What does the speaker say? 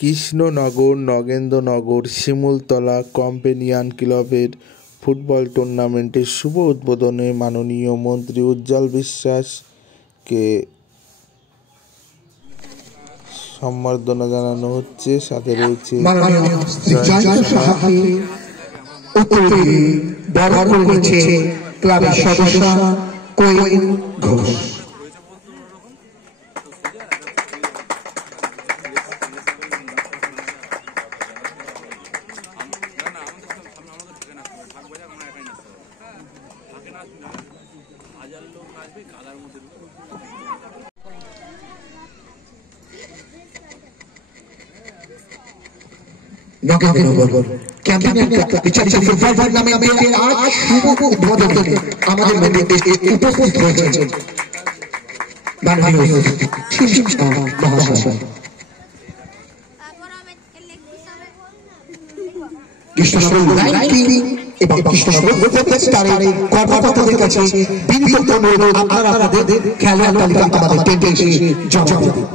Krishnanagar Nagendranagar Shimultala companion ক্লাবের football টুর্নামেন্টের শুভ উদ্বোধনে মাননীয় মন্ত্রী উজ্জ্বল বিশ্বাসকে সম্বর্ধনা জানানো হচ্ছে। সাথে রয়েছে ক্লাবের সদস্য ঘোষ। নগেন্দ্রনগর ক্যাম্পেইন বিচারিত ফুটবল টুর্নামেন্টের আজ শুভ উদ্বোধনে আমাদের মধ্যে উপস্থিত হয়েছেন মাননীয় মহাশয় কৃষ্ণনগর লাইন এবং কৃষ্ণনগর স্টারের কর্মকর্তাদের কাছে বিনীত অনুরোধ, আপনারা আপনাদের খেলোয়াড় তালিকা আমাদের টেন্ডে এসে জমা দিন।